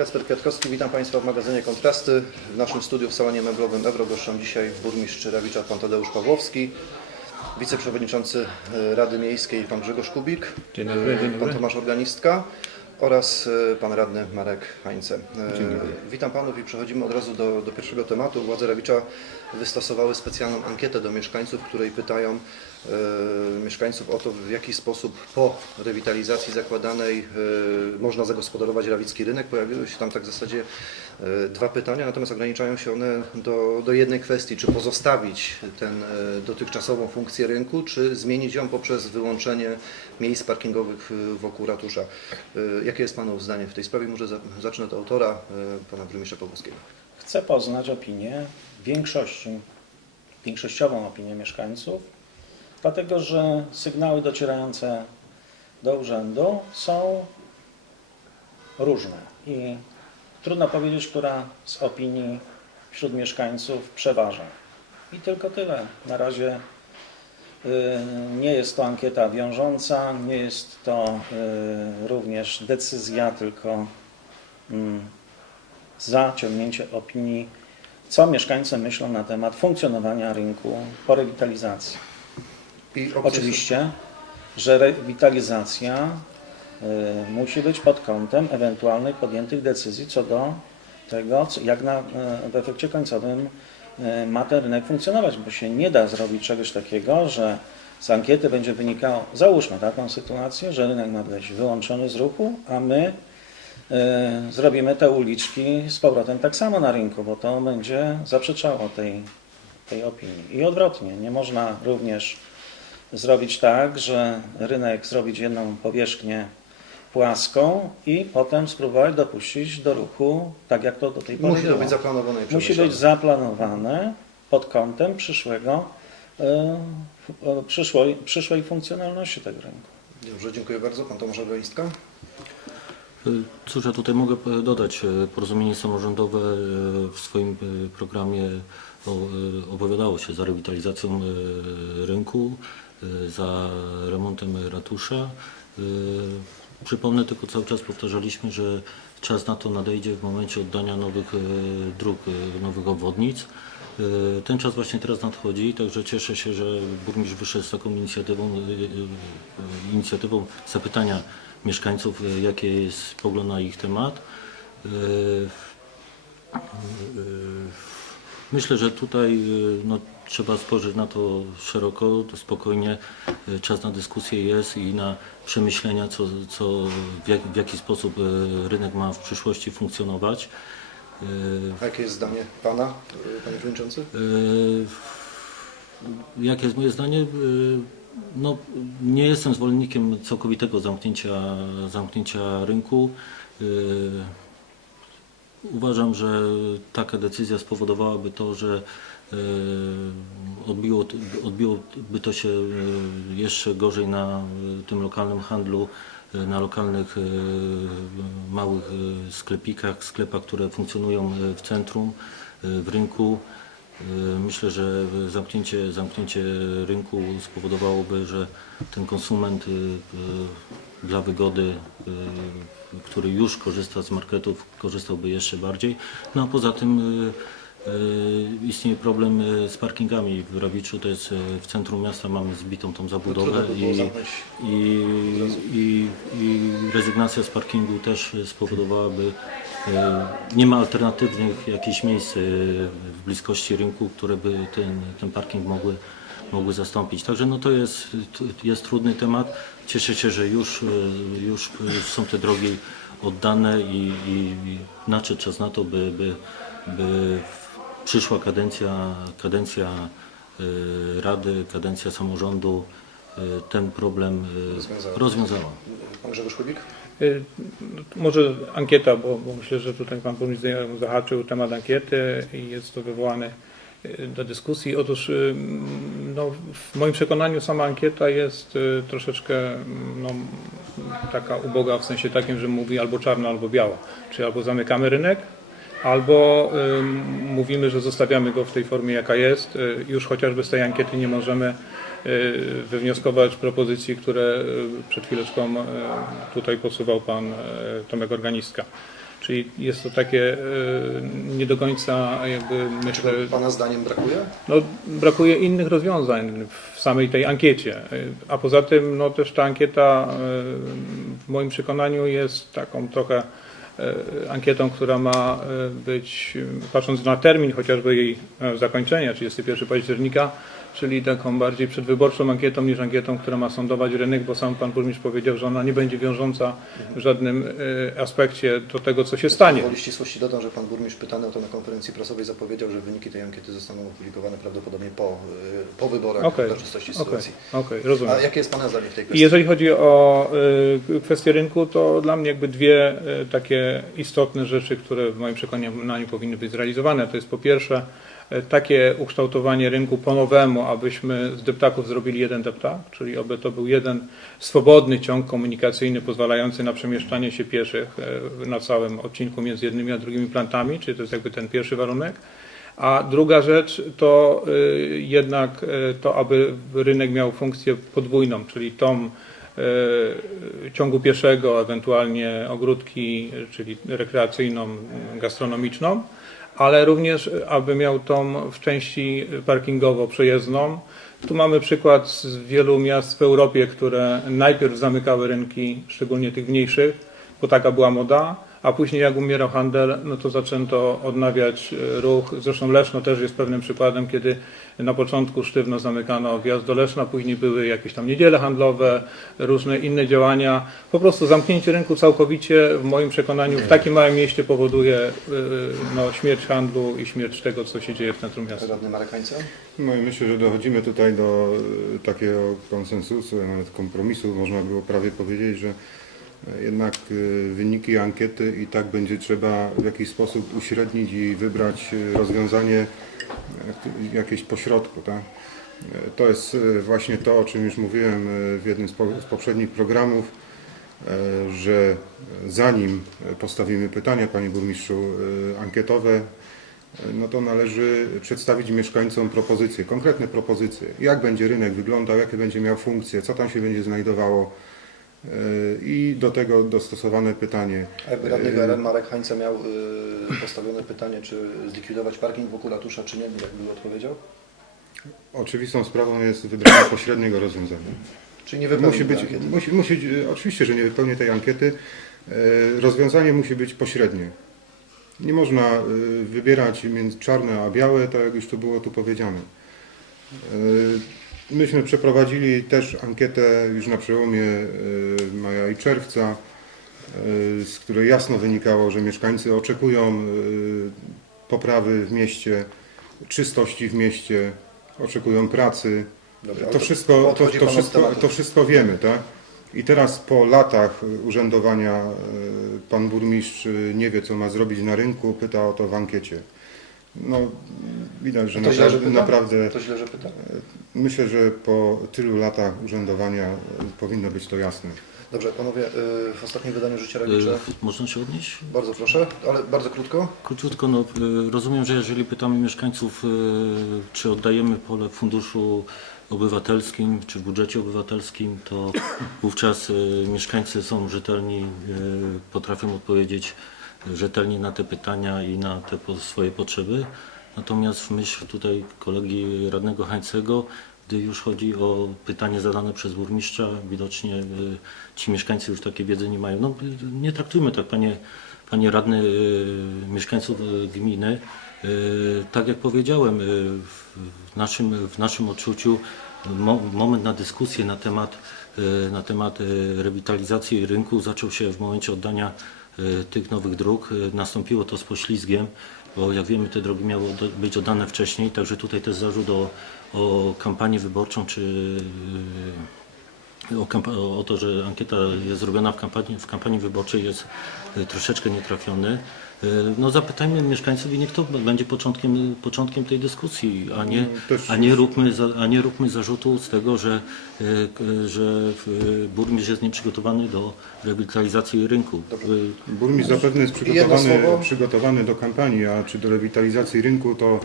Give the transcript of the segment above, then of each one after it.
Kacper Kwiatkowski, witam Państwa w magazynie Kontrasty. W naszym studiu w salonie meblowym Euro goszczą dzisiaj burmistrz Rawicza pan Tadeusz Pawłowski, wiceprzewodniczący e, Rady Miejskiej pan Grzegorz Kubik, Dzień dobry, dzień pan dobry. Tomasz Organistka oraz e, pan radny Marek Hańce. E. Witam Panów i przechodzimy od razu do, do pierwszego tematu. Władze Rawicza wystosowały specjalną ankietę do mieszkańców, w której pytają mieszkańców o to, w jaki sposób po rewitalizacji zakładanej e, można zagospodarować rawicki rynek. Pojawiły się tam tak w zasadzie e, dwa pytania, natomiast ograniczają się one do, do jednej kwestii, czy pozostawić tę dotychczasową funkcję rynku, czy zmienić ją poprzez wyłączenie miejsc parkingowych e, wokół ratusza. E, Jakie jest Panów zdanie w tej sprawie? Może za- zacznę od autora, e, Pana Burmistrza Pawłowskiego. Chcę poznać opinię większości, większościową opinię mieszkańców, dlatego że sygnały docierające do urzędu są różne i trudno powiedzieć, która z opinii wśród mieszkańców przeważa. I tylko tyle. Na razie y, nie jest to ankieta wiążąca, nie jest to y, również decyzja, tylko mm, zaciągnięcie opinii, co mieszkańcy myślą na temat funkcjonowania rynku po rewitalizacji. Oczywiście, że rewitalizacja y, musi być pod kątem ewentualnych podjętych decyzji co do tego, co- jak na, y, w efekcie końcowym y, ma ten rynek funkcjonować, bo się nie da zrobić czegoś takiego, że z ankiety będzie wynikało, załóżmy taką sytuację, że rynek ma być wyłączony z ruchu, a my y, zrobimy te uliczki z powrotem tak samo na rynku, bo to będzie zaprzeczało tej, tej opinii. I odwrotnie, nie można również zrobić tak, że rynek zrobić jedną powierzchnię płaską i potem spróbować dopuścić do ruchu, tak jak to do tej pory Musi to było. być zaplanowane i Musi przemyślane. być zaplanowane pod kątem przyszłego, e, e, przyszłej, przyszłej funkcjonalności tego rynku. Dobrze, dziękuję bardzo. Pan Tomasz Organistka. Cóż, ja tutaj mogę e, dodać, e, porozumienie samorządowe e, w swoim e, programie e, opowiadało się za rewitalizacją e, rynku, e, za remontem ratusza. E, Przypomnę tylko, cały czas powtarzaliśmy, że czas na to nadejdzie w momencie oddania nowych e, dróg, nowych obwodnic. Ten czas właśnie teraz nadchodzi, także cieszę się, że burmistrz wyszedł z taką inicjatywą, inicjatywą zapytania mieszkańców, jaki jest pogląd na ich temat. Myślę, że tutaj e, no, trzeba spojrzeć na to szeroko, to spokojnie. E, Czas na dyskusję jest i na przemyślenia, co, co, w, jak, w jaki sposób e, rynek ma w przyszłości funkcjonować. Jakie jest zdanie Pana, y, Panie Przewodniczący? Jakie jest moje zdanie? No, nie jestem zwolennikiem całkowitego zamknięcia, zamknięcia rynku. Uważam, że taka decyzja spowodowałaby to, że yy, odbiło, odbiłoby to się yy, jeszcze gorzej na yy, tym lokalnym handlu, na lokalnych małych sklepikach, sklepach, które funkcjonują w centrum, w rynku. Myślę, że zamknięcie, zamknięcie rynku spowodowałoby, że ten konsument dla wygody, yy, który już korzysta z marketów, korzystałby jeszcze bardziej. No a poza tym yy, yy, istnieje problem z parkingami w Rawiczu, to jest w centrum miasta, mamy zbitą tą zabudowę było i, i, i, i rezygnacja z parkingu też spowodowałaby, nie ma alternatywnych jakichś miejsc w bliskości rynku, które by ten, ten parking mogły, mogły zastąpić. Także no to jest, to jest trudny temat. Cieszę się, że już, e, już są te drogi oddane i, i, i nadszedł czas na to, by, by, by przyszła kadencja, kadencja e, Rady, kadencja samorządu e, ten problem Rozwiązała. rozwiązała. Pan Grzegorz Kubik? Y, Może ankieta, bo, bo myślę, że tutaj Pan Burmistrz zahaczył temat ankiety i jest to wywołane y, do dyskusji. Otóż y, no, w moim przekonaniu sama ankieta jest y, troszeczkę no, taka uboga w sensie takim, że mówi albo czarno, albo biało. Czyli albo zamykamy rynek, albo y, mówimy, że zostawiamy go w tej formie, jaka jest. Już chociażby z tej ankiety nie możemy wywnioskować propozycji, które przed chwileczką tutaj posuwał pan Tomek Organistka. Czyli jest to takie e, nie do końca jakby myślę, Pana zdaniem brakuje? no, brakuje innych rozwiązań w samej tej ankiecie. A poza tym no, też ta ankieta e, w moim przekonaniu jest taką trochę e, ankietą, która ma e, być, e, patrząc na termin chociażby jej e, zakończenia, 31 października, czyli taką bardziej przedwyborczą ankietą niż ankietą, która ma sądować rynek, bo sam pan burmistrz powiedział, że ona nie będzie wiążąca w żadnym e, aspekcie do tego, co się stanie. Woli ścisłości dodam, że Pan Burmistrz pytany o to na konferencji prasowej zapowiedział, że wyniki tej ankiety zostaną opublikowane prawdopodobnie po, y, po wyborach Okej, dla czystości sytuacji. okej, rozumiem. A jakie jest Pana zdanie w tej kwestii? jeżeli chodzi o y, kwestię rynku, to dla mnie jakby dwie y, takie istotne rzeczy, które w moim przekonaniu powinny być zrealizowane. To jest po pierwsze takie ukształtowanie rynku po nowemu, abyśmy z deptaków zrobili jeden deptak, czyli aby to był jeden swobodny ciąg komunikacyjny pozwalający na przemieszczanie się pieszych y, na całym odcinku między jednymi a drugimi plantami, czyli to jest jakby ten pierwszy warunek. A druga rzecz to y, jednak y, to, aby rynek miał funkcję podwójną, czyli tą ciągu pieszego, ewentualnie ogródki, czyli rekreacyjną, gastronomiczną, ale również aby miał tą w części parkingowo-przejezdną. Tu mamy przykład z wielu miast w Europie, które najpierw zamykały rynki, szczególnie tych mniejszych, bo taka była moda, a później jak umierał handel, no to zaczęto odnawiać e, ruch. Zresztą Leszno też jest pewnym przykładem, kiedy na początku sztywno zamykano wjazd do Leszna, później były jakieś tam niedziele handlowe, różne inne działania. Po prostu zamknięcie rynku całkowicie w moim przekonaniu w takim małym mieście powoduje e, no, śmierć handlu i śmierć tego, co się dzieje w centrum miasta. Radny Marek Hańca? No i myślę, że dochodzimy tutaj do e, takiego konsensusu, nawet kompromisu, można było prawie powiedzieć, że jednak e, wyniki ankiety i tak będzie trzeba w jakiś sposób uśrednić i wybrać e, rozwiązanie e, jakieś pośrodku. Tak? To jest właśnie to, o czym już mówiłem w jednym z po- z poprzednich programów, że zanim postawimy pytania, Panie Burmistrzu, ankietowe, no to należy przedstawić mieszkańcom propozycje, konkretne propozycje. Jak będzie rynek wyglądał, jakie będzie miał funkcje, co tam się będzie znajdowało i do tego dostosowane pytanie. A jakby radny GRN Marek Hańca miał y, postawione pytanie, czy zlikwidować parking wokół ratusza, czy nie, jak odpowiedział? Oczywistą sprawą jest wybranie pośredniego rozwiązania. Czyli nie Musi być, ankiety. musi, musi, oczywiście, że nie wypełnię tej ankiety. Yy, Rozwiązanie musi być pośrednie. Nie można yy, wybierać między czarne a białe, tak jak już tu było tu powiedziane. Yy, Myśmy przeprowadzili też ankietę już na przełomie yy, maja i czerwca, yy, z której jasno wynikało, że mieszkańcy oczekują poprawy w mieście, czystości w mieście, oczekują pracy. Dobra, To wszystko, to, to, wszystko, to wszystko wiemy, tak? I teraz po latach urzędowania e, pan burmistrz e, nie wie, co ma zrobić na rynku, pyta o to w ankiecie. No, widać, że To źle, że naprawdę, pyta? naprawdę To źle, że pyta. myślę, że po tylu latach urzędowania e, powinno być to jasne. Dobrze, panowie, y, w ostatnim wydaniu Życia Rawicza, Y, Można się odnieść? bardzo proszę, ale bardzo krótko. Króciutko, no, rozumiem, że jeżeli pytamy mieszkańców, czy oddajemy pole w funduszu obywatelskim, czy w budżecie obywatelskim, to wówczas mieszkańcy są rzetelni, potrafią odpowiedzieć rzetelnie na te pytania i na te swoje potrzeby. Natomiast w myśl tutaj kolegi radnego Hańcego, gdy już chodzi o pytanie zadane przez burmistrza, widocznie y, ci mieszkańcy już takiej wiedzy nie mają. No, y, nie traktujmy tak, panie, panie radny, y, mieszkańców gminy. Tak jak powiedziałem, w naszym, w naszym odczuciu mo, moment na dyskusję na temat, na temat rewitalizacji rynku zaczął się w momencie oddania tych nowych dróg. Y, Nastąpiło to z poślizgiem, bo jak wiemy te drogi miały być oddane wcześniej, także tutaj też zarzut o, o kampanię wyborczą czy y, o, o to, że ankieta jest zrobiona w kampanii, w kampanii wyborczej jest troszeczkę nietrafiony. Y, No zapytajmy mieszkańców i niech to będzie początkiem, początkiem tej dyskusji, a nie, Też- a nie, róbmy, za, a nie róbmy zarzutu z tego, że, y, że y, burmistrz jest nieprzygotowany do rewitalizacji rynku. Y, Burmistrz zapewne jest przygotowany, słowo. przygotowany do kampanii, a czy do rewitalizacji rynku to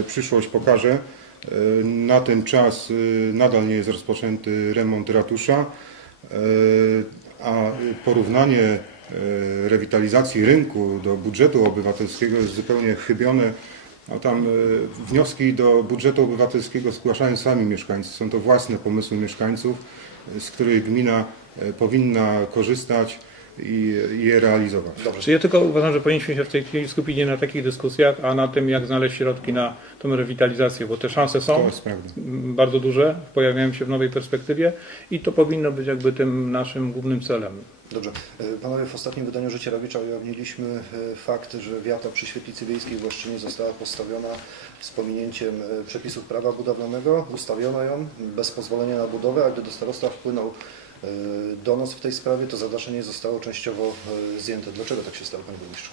e, przyszłość pokaże. E, Na ten czas e, nadal nie jest rozpoczęty remont ratusza, e, a porównanie rewitalizacji rynku do budżetu obywatelskiego jest zupełnie chybione. A tam e, wnioski do budżetu obywatelskiego zgłaszają sami mieszkańcy. Są to własne pomysły mieszkańców, e, z których gmina e, powinna korzystać i je realizować. Dobrze. Czy ja tylko uważam, że powinniśmy się w tej chwili skupić nie na takich dyskusjach, a na tym, jak znaleźć środki na tą rewitalizację, bo te szanse są bardzo duże, pojawiają się w nowej perspektywie i to powinno być jakby tym naszym głównym celem. Dobrze. E, Panowie, w ostatnim wydaniu Życiorowicza ujawniliśmy e, fakt, że wiata przy świetlicy wiejskiej w została postawiona z pominięciem e, przepisów prawa budowlanego. Ustawiono ją bez pozwolenia na budowę, a gdy do starostwa wpłynął donos w tej sprawie, to zadaszenie zostało częściowo e, zdjęte. Dlaczego tak się stało, panie burmistrzu?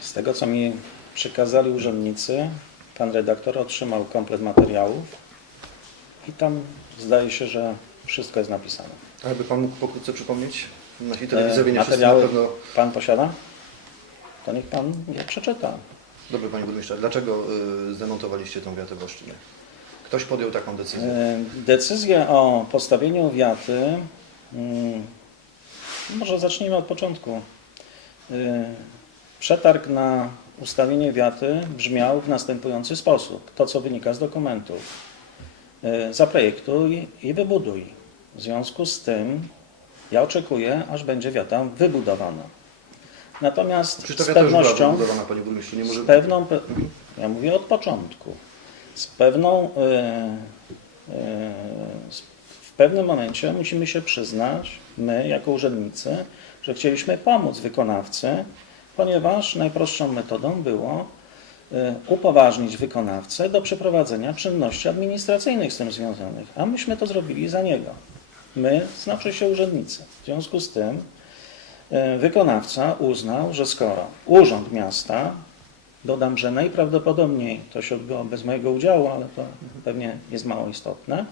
Z tego, co mi przekazali urzędnicy, pan redaktor otrzymał komplet materiałów i tam zdaje się, że wszystko jest napisane. A jakby pan mógł pokrótce przypomnieć? Nasi telewizowie nie wszyscy na materiały pewno... pan posiada? To niech pan je przeczyta. Dobry panie burmistrzu, dlaczego e, zdemontowaliście tą wiatę w Łaszczynie? Ktoś podjął taką decyzję. E, Decyzję o postawieniu wiaty, mm, może zacznijmy od początku. E, Przetarg na ustawienie wiaty brzmiał w następujący sposób. To, co wynika z dokumentów. E, Zaprojektuj i wybuduj. W związku z tym ja oczekuję, aż będzie wiata wybudowana. Natomiast Czy ta z wiata już była pewnością... wybudowana, panie burmistrzu? Nie może... Z pewną, pe- ja mówię od początku, z pewną, e, e, z- w pewnym momencie musimy się przyznać, my jako urzędnicy, że chcieliśmy pomóc wykonawcy, ponieważ najprostszą metodą było e, upoważnić wykonawcę do przeprowadzenia czynności administracyjnych z tym związanych, a myśmy to zrobili za niego. My, znaczy się urzędnicy. W związku z tym e, wykonawca uznał, że skoro Urząd Miasta Dodam, że najprawdopodobniej to się odbyło bez mojego udziału, ale to pewnie jest mało istotne.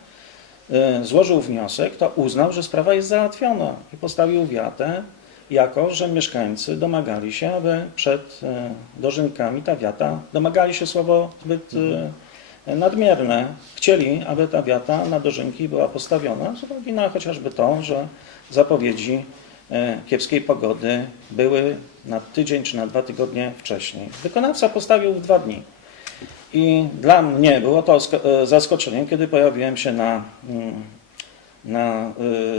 y, Złożył wniosek, to uznał, że sprawa jest załatwiona i postawił wiatę, jako że mieszkańcy domagali się, aby przed y, dożynkami ta wiata, domagali się słowo zbyt nadmierne. Chcieli, aby ta wiata na dożynki była postawiona, z uwagi na chociażby to, że zapowiedzi e, kiepskiej pogody były na tydzień czy na dwa tygodnie wcześniej. Wykonawca postawił w dwa dni. I dla mnie było to e, zaskoczeniem, kiedy pojawiłem się na, mm, na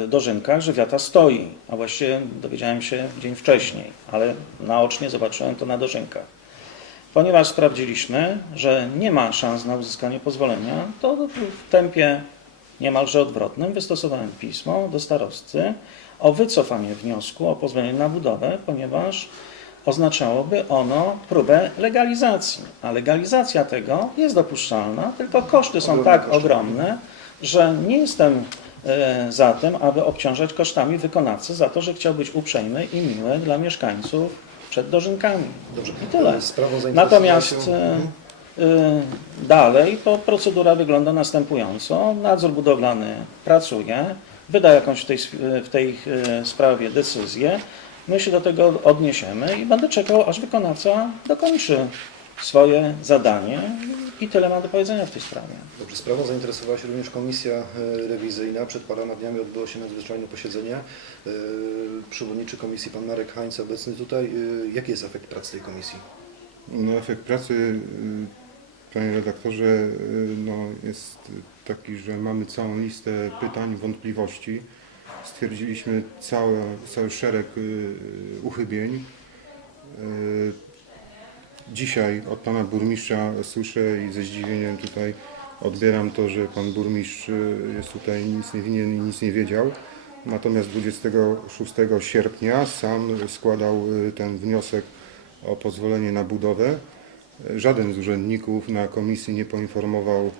y, dożynkach, że wiata stoi, a właściwie dowiedziałem się dzień wcześniej, ale naocznie zobaczyłem to na dożynkach. Ponieważ sprawdziliśmy, że nie ma szans na uzyskanie pozwolenia, to w tempie niemalże odwrotnym wystosowałem pismo do starostcy o wycofanie wniosku o pozwolenie na budowę, ponieważ oznaczałoby ono próbę legalizacji. A legalizacja tego jest dopuszczalna, tylko koszty są tak ogromne, że nie jestem e, za tym, aby obciążać kosztami wykonawcy za to, że chciał być uprzejmy i miły dla mieszkańców przed dożynkami. Dobrze. I tyle. Natomiast e, Mhm. e, dalej to procedura wygląda następująco. Nadzór budowlany pracuje, wyda jakąś w tej, w tej e, sprawie decyzję. My się do tego odniesiemy i będę czekał, aż wykonawca dokończy swoje zadanie i tyle mam do powiedzenia w tej sprawie. Dobrze, sprawą zainteresowała się również komisja e, rewizyjna. Przed paroma dniami odbyło się nadzwyczajne posiedzenie. E, Przewodniczy komisji pan Marek Hańc obecny tutaj. E, Jaki jest efekt pracy tej komisji? No, efekt pracy, panie redaktorze, no, jest taki, że mamy całą listę pytań, wątpliwości. Stwierdziliśmy cały, cały szereg uchybień. Y, Dzisiaj od pana burmistrza słyszę i ze zdziwieniem tutaj odbieram to, że pan burmistrz y, jest tutaj nic nie winien i nic nie wiedział. Natomiast 26 sierpnia sam składał y, ten wniosek o pozwolenie na budowę. Żaden z urzędników na komisji nie poinformował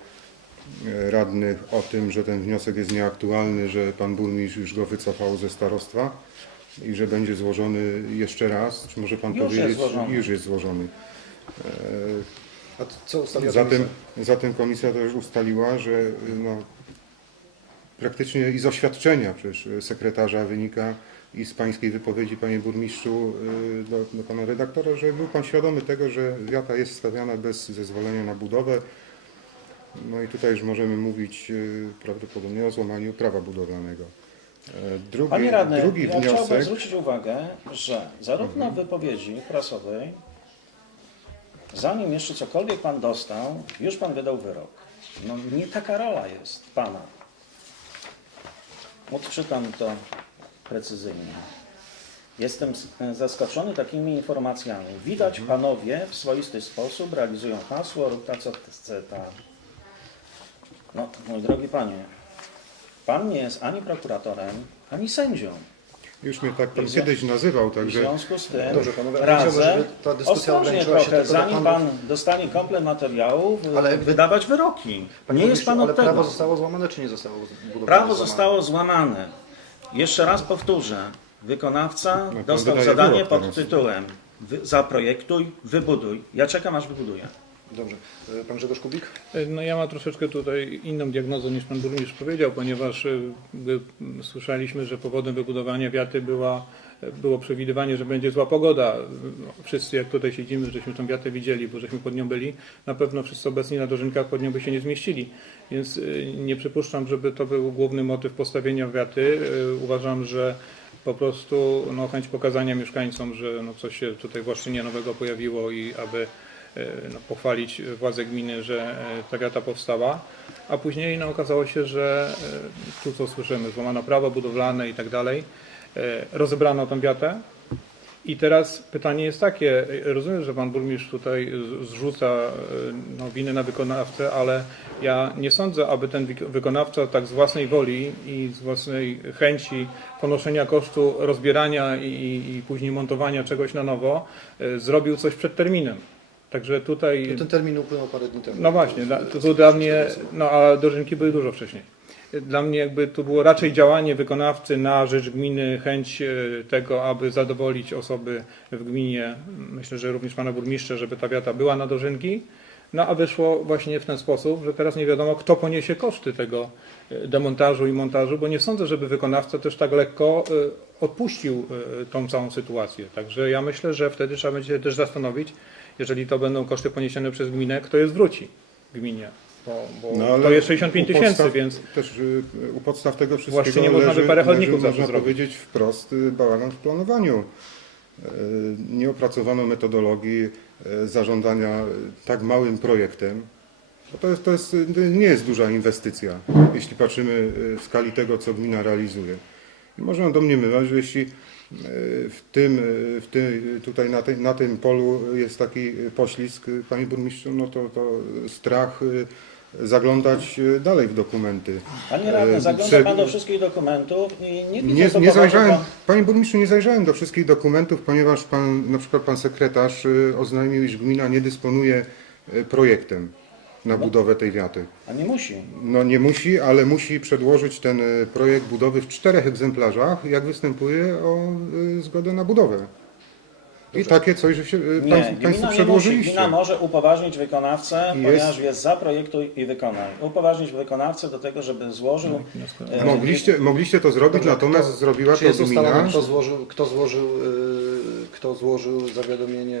e, radnych o tym, że ten wniosek jest nieaktualny, że pan burmistrz już go wycofał ze starostwa i że będzie złożony jeszcze raz. Czy może pan Już jest powiedzieć? złożony. Już jest złożony. A co ustaliła Zatem, komisja? zatem komisja też ustaliła, że y, no, praktycznie i z oświadczenia przecież sekretarza wynika i z pańskiej wypowiedzi, panie burmistrzu, y, do, do pana redaktora, że był pan świadomy tego, że wiata jest stawiana bez zezwolenia na budowę. No i tutaj już możemy mówić y, prawdopodobnie o złamaniu prawa budowlanego. E, Drugi, Panie radny, drugi ja chciałbym wniosek. zwrócić uwagę, że zarówno w wypowiedzi prasowej, zanim jeszcze cokolwiek pan dostał, już pan wydał wyrok. No nie taka rola jest pana. Odczytam to precyzyjnie. Jestem s- zaskoczony takimi informacjami. Widać, panowie w swoisty sposób realizują hasło rób ta, co chce ta. No, mój drogi panie, pan nie jest ani prokuratorem, ani sędzią. Już mnie tak pan kiedyś nazywał, W także związku z tym Dobrze, panowie, ale chciałbym, razem żeby ta dyskusja ostrożnie ograniczyła się trochę, tylko do zanim panów. pan dostanie komplet materiałów, Ale ale wy- wydawać wyroki. Panie nie jest pan od ale tego. prawo zostało złamane, czy nie zostało zbudowane? Prawo zostało złamane. Jeszcze raz powtórzę. Wykonawca pan dostał wydaje zadanie wyrok pod teraz. tytułem wy, zaprojektuj, wybuduj. Ja czekam aż wybuduje. Dobrze. E, Pan Grzegorz Kubik? No ja mam troszeczkę tutaj inną diagnozę niż pan burmistrz powiedział, ponieważ m, słyszeliśmy, że powodem wybudowania wiaty była, było przewidywanie, że będzie zła pogoda. Wszyscy jak tutaj siedzimy, żeśmy tą wiatę widzieli, bo żeśmy pod nią byli, na pewno wszyscy obecni na dożynkach pod nią by się nie zmieścili. Więc nie przypuszczam, żeby to był główny motyw postawienia wiaty. Uważam, że po prostu no, chęć pokazania mieszkańcom, że no, coś się tutaj w Łaszczynie nowego pojawiło i aby e, no, pochwalić władze gminy, że e, ta wiata powstała, a później no, okazało się, że e, tu co słyszymy, złamano prawo budowlane i tak dalej, e, rozebrano tą wiatę. I teraz pytanie jest takie, e, rozumiem, że pan burmistrz tutaj zrzuca e, no, na wykonawcę, ale ja nie sądzę, aby ten wyk- wykonawca tak z własnej woli i z własnej chęci ponoszenia kosztu rozbierania i, i, później montowania czegoś na nowo e, zrobił coś przed terminem. Także tutaj, Ten termin upłynął parę dni temu. no właśnie, to, to dla mnie, no a dożynki były dużo wcześniej. Dla mnie jakby to było raczej działanie wykonawcy na rzecz gminy, chęć e, tego, aby zadowolić osoby w gminie, myślę, że również pana burmistrza, żeby ta wiata była na dożynki, no a wyszło właśnie w ten sposób, że teraz nie wiadomo, kto poniesie koszty tego e, demontażu i montażu, bo nie sądzę, żeby wykonawca też tak lekko e, odpuścił tą całą sytuację. Także ja myślę, że wtedy trzeba będzie się też zastanowić, jeżeli to będą koszty poniesione przez gminę, kto je zwróci gminie. Bo, bo No, to jest 65 u tysięcy, więc Też y, u podstaw tego wszystkiego nie można by parę chodników leży, można powiedzieć wprost, y, bałagan w planowaniu. Y, Nie opracowano metodologii zarządzania tak małym projektem. To, jest, to, jest, nie jest duża inwestycja, jeśli patrzymy w skali tego, co gmina realizuje. I można domniemywać, że jeśli w tym, y, w tym tutaj na, tej, na tym polu jest taki y, poślizg, y, panie burmistrzu, no to, to strach y, zaglądać y, dalej w dokumenty. Panie radny, E, zagląda prze- pan do wszystkich dokumentów i nie widzę Nie, nie zajrzałem, bo- panie burmistrzu, nie zajrzałem do wszystkich dokumentów, ponieważ pan, na przykład pan sekretarz y, oznajmił, iż gmina nie dysponuje y, projektem na budowę tej wiaty. A nie musi. No nie musi, ale musi przedłożyć ten y, projekt budowy w czterech egzemplarzach, jak występuje o y, zgodę na budowę. I takie coś, że się, y, Nie, państwo, gmina nie musi. przedłożyliście. Gmina może upoważnić wykonawcę, Jest- ponieważ jest zaprojektuj i wykonaj. Upoważnić wykonawcę do tego, żeby złożył... e, Mogliście, mogliście to zrobić, Dobrze, natomiast kto- zrobiła Czy to jest ustalone, gmina. kto złożył, kto złożył, yy, kto złożył zawiadomienie,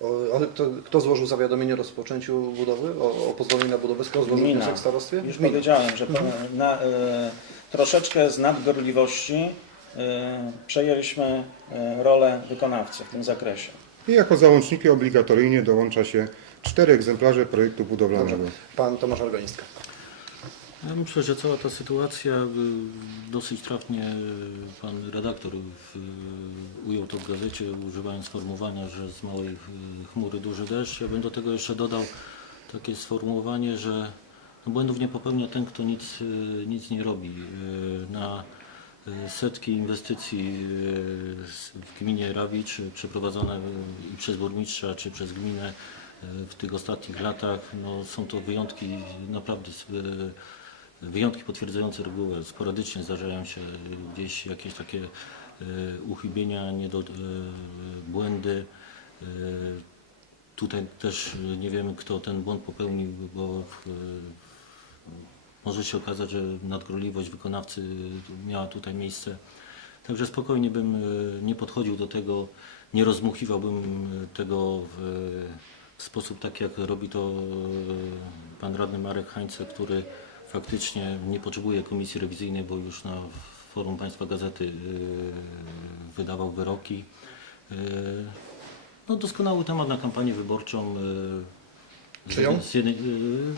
o, ale kto, kto złożył zawiadomienie o rozpoczęciu budowy, o, o pozwoleniu na budowę, skoro złożył Gmina. wniosek w starostwie? Już Gmina. powiedziałem, że po, na, e, troszeczkę z nadgorliwości e, przejęliśmy e, rolę wykonawcy w tym zakresie. I jako załączniki obligatoryjnie dołącza się cztery egzemplarze projektu Dobrze. budowlanego. Pan Tomasz Organista. Ja myślę, że cała ta sytuacja y, dosyć trafnie y, pan redaktor w, ujął to w gazecie, używając sformułowania, że z małej y, chmury duży deszcz. Ja bym do tego jeszcze dodał takie sformułowanie, że no, błędów nie popełnia ten, kto nic, y, nic nie robi. Y, Na y, setki inwestycji y, w gminie Rawicz y, przeprowadzone y, i przez burmistrza czy przez gminę y, w tych ostatnich latach no, są to wyjątki naprawdę y, wyjątki potwierdzające regułę. Sporadycznie zdarzają się gdzieś jakieś takie y, uchybienia, niedo, y, błędy. Y, Tutaj też nie wiemy, kto ten błąd popełnił, bo może się okazać, że nadgorliwość wykonawcy miała tutaj miejsce. Także spokojnie bym nie podchodził do tego, nie rozmuchiwałbym tego w, w sposób taki, jak robi to pan radny Marek Hańce, który faktycznie nie potrzebuje komisji rewizyjnej, bo już na Forum Państwa Gazety y, wydawał wyroki. Y, No doskonały temat na kampanię wyborczą. y, Czyją? z jednej- y,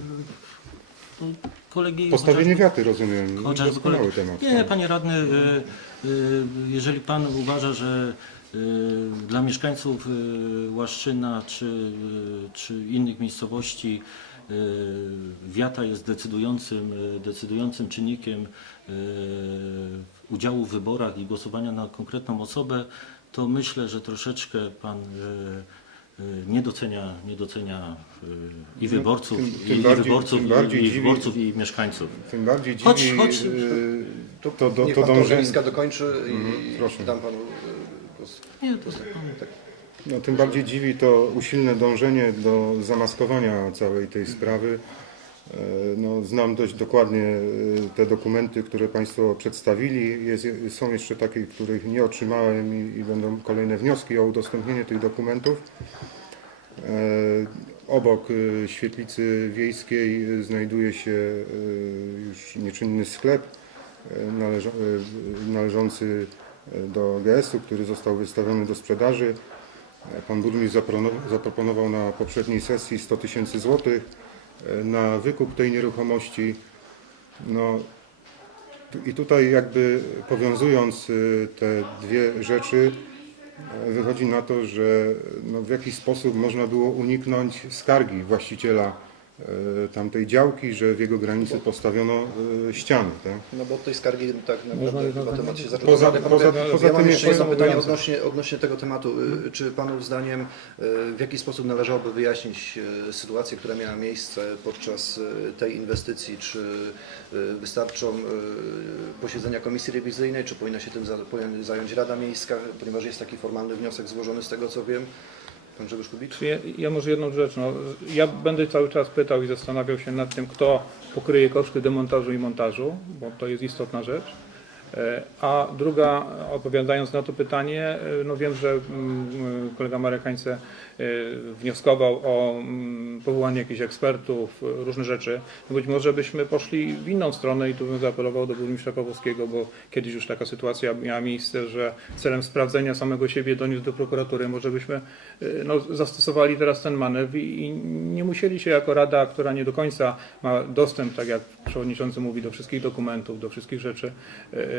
no, kolegi Postawienie wiaty, rozumiem. Chociażby Doskonały kolegi- temat. Nie, panie radny, y, y, jeżeli pan uważa, że y, dla mieszkańców y, Łaszczyna czy, y, czy innych miejscowości y, wiata jest decydującym, y, decydującym czynnikiem y, udziału w wyborach i głosowania na konkretną osobę, to myślę, że troszeczkę pan y, y, nie docenia, nie docenia y, i wyborców, tym- i, tym i bardziej- wyborców, i, bardziej i dziwi- wyborców i mieszkańców. Tym bardziej dziwi, Chodź, chodź. y, To, To to pan dążenie- dokończy i Mhm, proszę. dam panu y, głos. Nie, to Tak. No, tym bardziej dziwi to usilne dążenie do zamaskowania całej tej sprawy. E, No, znam dość dokładnie e, te dokumenty, które Państwo przedstawili. Jest, są jeszcze takie, których nie otrzymałem i, i będą kolejne wnioski o udostępnienie tych dokumentów. E, Obok świetlicy wiejskiej znajduje się już nieczynny sklep należący do GS-u, który został wystawiony do sprzedaży. Pan burmistrz zaproponował na poprzedniej sesji 100 tysięcy złotych e, na wykup tej nieruchomości. No, I tutaj jakby powiązując e, te dwie rzeczy, e, wychodzi na to, że no w jakiś sposób można było uniknąć skargi właściciela tamtej działki, że w jego granicy postawiono e, ściany. Tak? No bo od tej skargi tak naprawdę chyba temat się zaczął. Poza- poza- poza ja mam tym jeszcze jedno pytanie odnośnie, odnośnie tego tematu. Y, Czy panu zdaniem y, w jaki sposób należałoby wyjaśnić y, sytuację, która miała miejsce podczas y, tej inwestycji? Czy y, wystarczą y, posiedzenia komisji rewizyjnej, czy powinna się tym zająć Rada Miejska, ponieważ jest taki formalny wniosek złożony z tego co wiem. Pan Grzegorz Kubicz? Ja, ja może jedną rzecz, no, ja będę cały czas pytał i zastanawiał się nad tym, kto pokryje koszty demontażu i montażu, bo to jest istotna rzecz. E, A druga, odpowiadając na to pytanie, e, no wiem, że mm, kolega Marek Hańce e, wnioskował o mm, powołanie jakichś ekspertów, różne rzeczy. No Być może byśmy poszli w inną stronę i tu bym zaapelował do burmistrza Pawłowskiego, bo kiedyś już taka sytuacja miała miejsce, że celem sprawdzenia samego siebie doniósł do prokuratury. Może byśmy no, zastosowali teraz ten manewr i, nie musieli się jako rada, która nie do końca ma dostęp, tak jak przewodniczący mówi, do wszystkich dokumentów, do wszystkich rzeczy,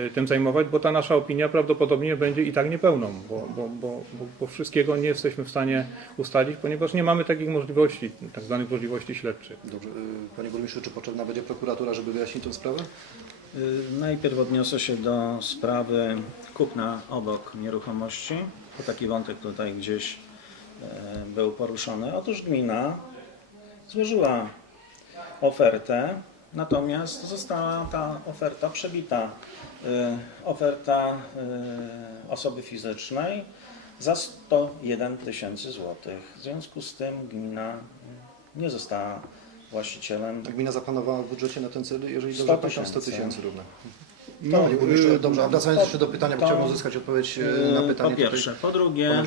tym zajmować, bo ta nasza opinia prawdopodobnie będzie i tak niepełną, bo, bo, bo, bo, bo wszystkiego nie jesteśmy w stanie ustalić, ponieważ nie mamy takich możliwości, tak zwanych możliwości śledczych. Dobrze. y, Panie burmistrzu, czy potrzebna będzie prokuratura, żeby wyjaśnić tę sprawę? Y, Najpierw odniosę się do sprawy kupna obok nieruchomości, bo taki wątek tutaj gdzieś e, był poruszony. Otóż gmina złożyła ofertę, natomiast została ta oferta przebita. Y, Oferta y, osoby fizycznej za 101 tysięcy złotych. W związku z tym gmina nie została właścicielem Gmina zaplanowała w budżecie na ten cel, jeżeli 100 dobrze pamiętam, 100 tysięcy. tysięcy równe. No, Panie burmistrzu, y, dobrze, a wracając jeszcze do pytania, bo to- chciałbym uzyskać odpowiedź y, na pytanie Po pierwsze. Po drugie,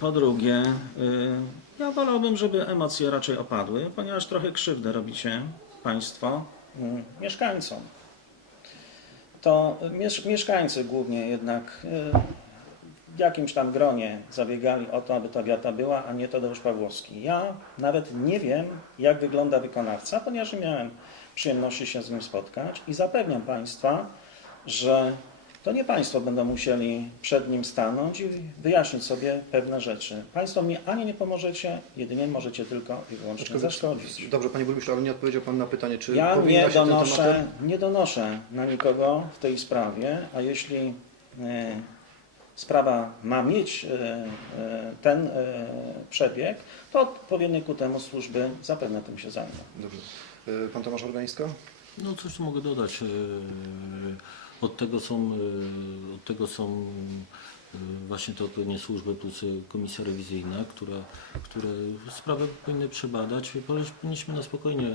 po drugie yy, ja wolałbym, żeby emocje raczej opadły, ponieważ trochę krzywdę robicie Państwo yy, mieszkańcom. To miesz mieszkańcy głównie jednak yy, w jakimś tam gronie zabiegali o to, aby ta wiata była, a nie Tadeusz Pawłowski. Ja nawet nie wiem, jak wygląda wykonawca, ponieważ nie miałem przyjemności się z nim spotkać i zapewniam Państwa, że to nie Państwo będą musieli przed nim stanąć i wyjaśnić sobie pewne rzeczy. Państwo mi ani nie pomożecie, jedynie możecie tylko i wyłącznie zaszkodzić. Dobrze, panie burmistrzu, ale nie odpowiedział pan na pytanie, czy Ja powinna nie donoszę, tematem... nie donoszę na nikogo w tej sprawie, a jeśli e, sprawa ma mieć e, e, ten e, przebieg, to odpowiednie ku temu służby zapewne tym się zajmą. Dobrze. Pan Tomasz Organiska? No cóż tu mogę dodać. e, Od tego są, e, od tego są e, właśnie te odpowiednie służby plus e, komisja rewizyjna, która, które sprawę powinny przebadać. Powinniśmy na spokojnie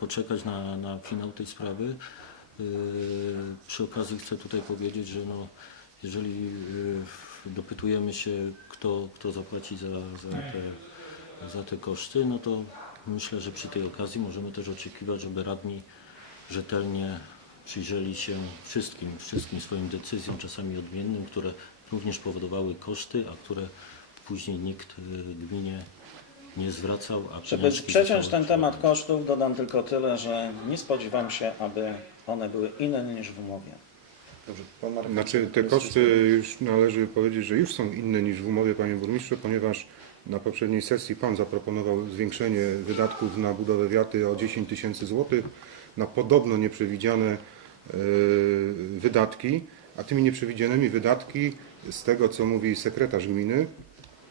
poczekać na, na finał tej sprawy. Przy okazji chcę tutaj powiedzieć, że no, jeżeli dopytujemy się, kto, kto zapłaci za, za, te, za te koszty, no to myślę, że przy tej okazji możemy też oczekiwać, żeby radni rzetelnie przyjrzeli się wszystkim, wszystkim swoim decyzjom, czasami odmiennym, które również powodowały koszty, a które później nikt gminie nie zwracał, a Żeby przeciąć ten temat kosztów, dodam tylko tyle, że nie spodziewam się, aby one były inne niż w umowie. Dobrze, pan Marek. Znaczy te koszty już należy powiedzieć, że już są inne niż w umowie panie burmistrzu, ponieważ na poprzedniej sesji pan zaproponował zwiększenie wydatków na budowę wiaty o 10 tysięcy złotych na podobno nieprzewidziane e, wydatki, a tymi nieprzewidzianymi wydatki z tego co mówi sekretarz gminy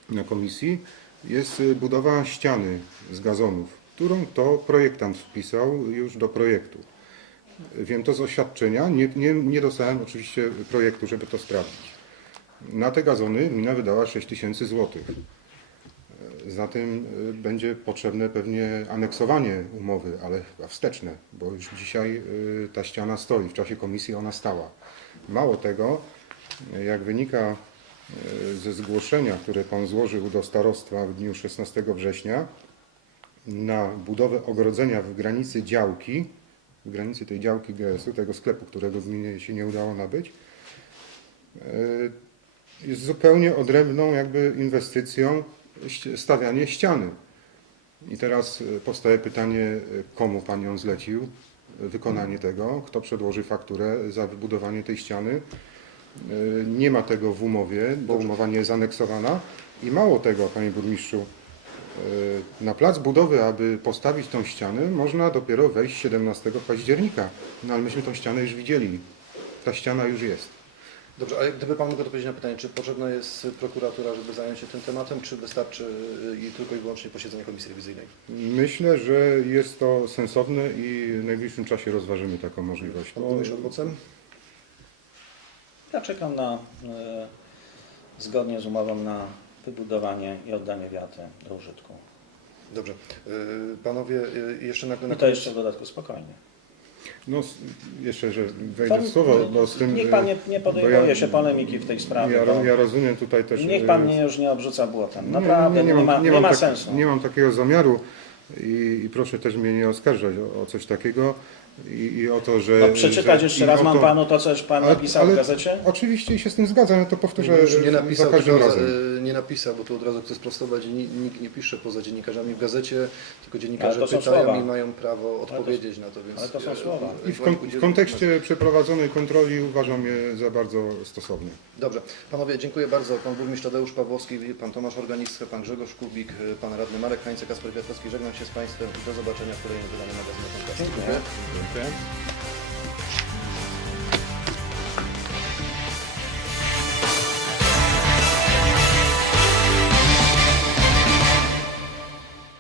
na komisji jest e, budowa ściany z gazonów, którą to projektant wpisał już do projektu. Wiem to z oświadczenia, nie, nie, nie dostałem oczywiście projektu, żeby to sprawdzić. Na te gazony gmina wydała 6 tysięcy złotych. E, Zatem y, będzie potrzebne pewnie aneksowanie umowy, ale wsteczne, bo już dzisiaj y, ta ściana stoi, w czasie komisji ona stała. Mało tego, y, jak wynika ze zgłoszenia, które Pan złożył do starostwa w dniu 16 września, na budowę ogrodzenia w granicy działki, w granicy tej działki GS-u, tego sklepu, którego gminie się nie udało nabyć, jest zupełnie odrębną jakby inwestycją stawianie ściany. I teraz y, powstaje pytanie, y, komu Pan ją zlecił, y, wykonanie tego, kto przedłoży fakturę za wybudowanie tej ściany. Nie ma tego w umowie, bo umowa nie jest aneksowana. I mało tego, Panie Burmistrzu, na plac budowy, aby postawić tą ścianę, można dopiero wejść 17 października. No ale myśmy tą ścianę już widzieli. Ta ściana już jest. Dobrze, ale gdyby Pan mógł odpowiedzieć na pytanie, czy potrzebna jest prokuratura, żeby zająć się tym tematem, czy wystarczy y, i tylko i wyłącznie posiedzenie komisji rewizyjnej? Myślę, że jest to sensowne i w najbliższym czasie rozważymy taką możliwość. Pan burmistrz Odwocem? Ja czekam na, e, zgodnie z umową na wybudowanie i oddanie wiaty do użytku. Dobrze. Y, Panowie, y, jeszcze na, na No to koniec- jeszcze w dodatku spokojnie. No, jeszcze, że wejdę To- w słowo, bo z tym... Niech Pan nie, nie bo podejmuje się polemiki w tej sprawie. Ja, bo ro- ja rozumiem tutaj też... niech e, Pan mnie już nie obrzuca błotem. nie- Naprawdę nie, mam- ma, nie mam ma tak- sensu. Nie mam takiego zamiaru i, i proszę też mnie nie oskarżać o, o coś takiego i, i o to, że... No, przeczytać że, jeszcze i raz o mam to- Panu to, co już Pan Ale- napisał ale w gazecie? Oczywiście i się z tym zgadzam, ja to powtórzę Już nie za napisał, każdym tylko, razem. Nie napisał, bo tu od razu chcę sprostować, ni- nikt nie pisze poza dziennikarzami w gazecie, tylko dziennikarze to pytają słowa. i mają prawo odpowiedzieć na to, więc... ale to są y, słowa. I w, kon, w kontekście przeprowadzonej kontroli uważam je za bardzo stosowne. Dobrze. Panowie, dziękuję bardzo. Pan burmistrz Tadeusz Pawłowski, pan Tomasz Organistę, pan Grzegorz Kubik, pan radny Marek Hańce, Kasper Kwiatkowski. Żegnam się z Państwem i do zobaczenia w kolejnym wydaniu magazynu. Dziękuję. Dziękuję.